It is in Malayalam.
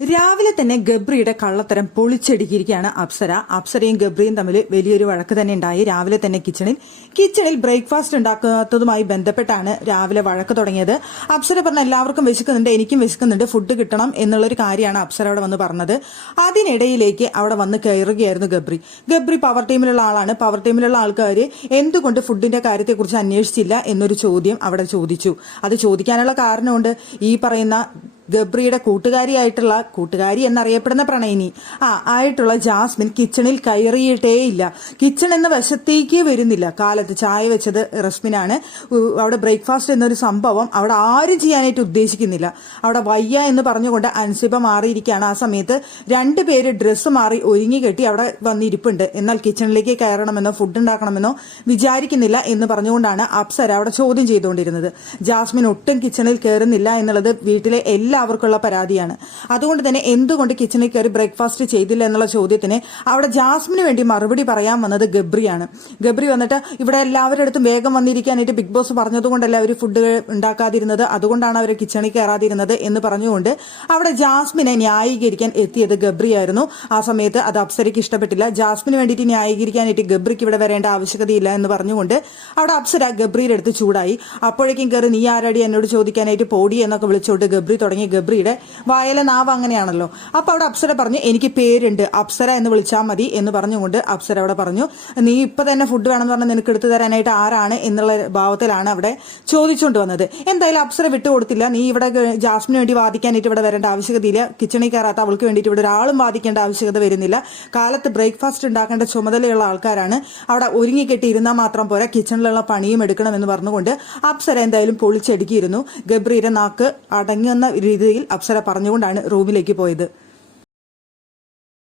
രാവിലെ തന്നെ ഗബ്രിയുടെ കള്ളത്തരം പൊളിച്ചടുക്കിയിരിക്കുകയാണ് അപ്സര. അപ്സരയും ഗബ്രിയും തമ്മിൽ വലിയൊരു വഴക്ക് തന്നെ ഉണ്ടായി. രാവിലെ തന്നെ കിച്ചണിൽ ബ്രേക്ക്ഫാസ്റ്റ് ഉണ്ടാക്കാത്തതുമായി ബന്ധപ്പെട്ടാണ് രാവിലെ വഴക്ക് തുടങ്ങിയത്. അപ്സര പറഞ്ഞ എല്ലാവർക്കും വിശക്കുന്നുണ്ട്, എനിക്കും വിശക്കുന്നുണ്ട്, ഫുഡ് കിട്ടണം എന്നുള്ളൊരു കാര്യമാണ് അപ്സര അവിടെ വന്ന് പറഞ്ഞത്. അതിനിടയിലേക്ക് അവിടെ വന്ന് കയറുകയായിരുന്നു ഗബ്രി പവർ ടീമിലുള്ള ആളാണ്. പവർ ടീമിലുള്ള ആൾക്കാർ എന്തുകൊണ്ട് ഫുഡിന്റെ കാര്യത്തെക്കുറിച്ച് അന്വേഷിച്ചില്ല എന്നൊരു ചോദ്യം അവിടെ ചോദിച്ചു. അത് ചോദിക്കാനുള്ള കാരണമുണ്ട്. ഈ പറയുന്ന ഗബ്രിയുടെ കൂട്ടുകാരി എന്നറിയപ്പെടുന്ന പ്രണയിനി ആയിട്ടുള്ള ജാസ്മിൻ കിച്ചണിൽ കയറിയിട്ടേയില്ല. കിച്ചൺ എന്ന വശത്തേക്ക് വരുന്നില്ല. കാലത്ത് ചായ വെച്ചത് റസ്മിനാണ്. അവിടെ ബ്രേക്ക്ഫാസ്റ്റ് എന്നൊരു സംഭവം അവിടെ ആരും ചെയ്യാനായിട്ട് ഉദ്ദേശിക്കുന്നില്ല. അവിടെ വയ്യ എന്ന് പറഞ്ഞുകൊണ്ട് അൻസിബ മാറിയിരിക്കുകയാണ്. ആ സമയത്ത് രണ്ടുപേര് ഡ്രസ്സ് മാറി ഒരുങ്ങി കെട്ടി അവിടെ വന്നിരിപ്പുണ്ട്. എന്നാൽ കിച്ചണിലേക്ക് കയറണമെന്നോ ഫുഡ് ഉണ്ടാക്കണമെന്നോ വിചാരിക്കുന്നില്ല എന്ന് പറഞ്ഞുകൊണ്ടാണ് അപ്സര അവിടെ ചോദ്യം ചെയ്തുകൊണ്ടിരുന്നത്. ജാസ്മിൻ ഒട്ടും കിച്ചണിൽ കയറുന്നില്ല എന്നുള്ളത് വീട്ടിലെ എല്ലാവർക്കുള്ള പരാതിയാണ്. അതുകൊണ്ട് തന്നെ എന്തുകൊണ്ട് കിച്ചണിൽ കയറി ബ്രേക്ക്ഫാസ്റ്റ് ചെയ്തില്ല എന്നുള്ള ചോദ്യത്തിന് അവിടെ ജാസ്മിന് വേണ്ടി മറുപടി പറയാൻ വന്നത് ഗബ്രിയാണ്. ഗബ്രി വന്നിട്ട് ഇവിടെ എല്ലാവരുടെ അടുത്തും വേഗം വന്നിരിക്കാനായിട്ട് ബിഗ് ബോസ് പറഞ്ഞതുകൊണ്ടല്ല അവർ ഫുഡ് ഉണ്ടാക്കാതിരുന്നത്, അതുകൊണ്ടാണ് അവർ കിച്ചണിൽ കയറാതിരുന്നത് എന്ന് പറഞ്ഞുകൊണ്ട് അവിടെ ജാസ്മിനെ ന്യായീകരിക്കാൻ എത്തിയത് ഗബ്രിയായിരുന്നു. ആ സമയത്ത് അത് അപ്സരയ്ക്ക് ഇഷ്ടപ്പെട്ടില്ല. ജാസ്മിന് വേണ്ടിയിട്ട് ന്യായീകരിക്കാനായിട്ട് ഗബ്രിക്ക് ഇവിടെ വരേണ്ട ആവശ്യകതയില്ല എന്ന് പറഞ്ഞുകൊണ്ട് അവിടെ അപ്സര ഗബ്രിയുടെ അടുത്ത് ചൂടായി. അപ്പോഴേക്കും കയറി നീ ആരാടി എന്നോട് ചോദിക്കാനായിട്ട് പോടി എന്നൊക്കെ വിളിച്ചോണ്ട് ഗബ്രി തുടങ്ങി. ഗബ്രിയുടെ വായല നാവ് അങ്ങനെയാണല്ലോ. അപ്പൊ അവിടെ അപ്സര പറഞ്ഞു എനിക്ക് പേരുണ്ട്, അപ്സര എന്ന് വിളിച്ചാൽ മതി എന്ന് പറഞ്ഞുകൊണ്ട് അപ്സര അവിടെ പറഞ്ഞു നീ ഇപ്പൊ തന്നെ ഫുഡ് വേണമെന്ന് പറഞ്ഞാൽ നിനക്ക് എടുത്തു തരാനായിട്ട് ആരാണ് എന്നുള്ള ഭാവത്തിലാണ് അവിടെ ചോദിച്ചുകൊണ്ട് വന്നത്. എന്തായാലും അപ്സര വിട്ടുകൊടുത്തില്ല. നീ ഇവിടെ ജാസ്മിന് വേണ്ടി വാദിക്കാനായിട്ട് ഇവിടെ വരേണ്ട ആവശ്യകതയില്ല. കിച്ചണിൽ കയറാത്ത അവൾക്ക് വേണ്ടിയിട്ട് ഇവിടെ ഒരാളും വാദിക്കേണ്ട ആവശ്യകത വരുന്നില്ല. കാലത്ത് ബ്രേക്ക്ഫാസ്റ്റ് ഉണ്ടാക്കേണ്ട ചുമതലയുള്ള ആൾക്കാരാണ്. അവിടെ ഒരുങ്ങിക്കെട്ടി ഇരുന്നാൽ മാത്രം പോരാ, കിച്ചണിലുള്ള പണിയും എടുക്കണമെന്ന് പറഞ്ഞുകൊണ്ട് അപ്സര എന്തായാലും പൊളിച്ചടുക്കിയിരുന്നു. ഗബ്രിയുടെ നാക്ക് അടങ്ങുന്ന രീതിയിൽ അപ്സര പറഞ്ഞുകൊണ്ടാണ് റൂമിലേക്ക് പോയത്.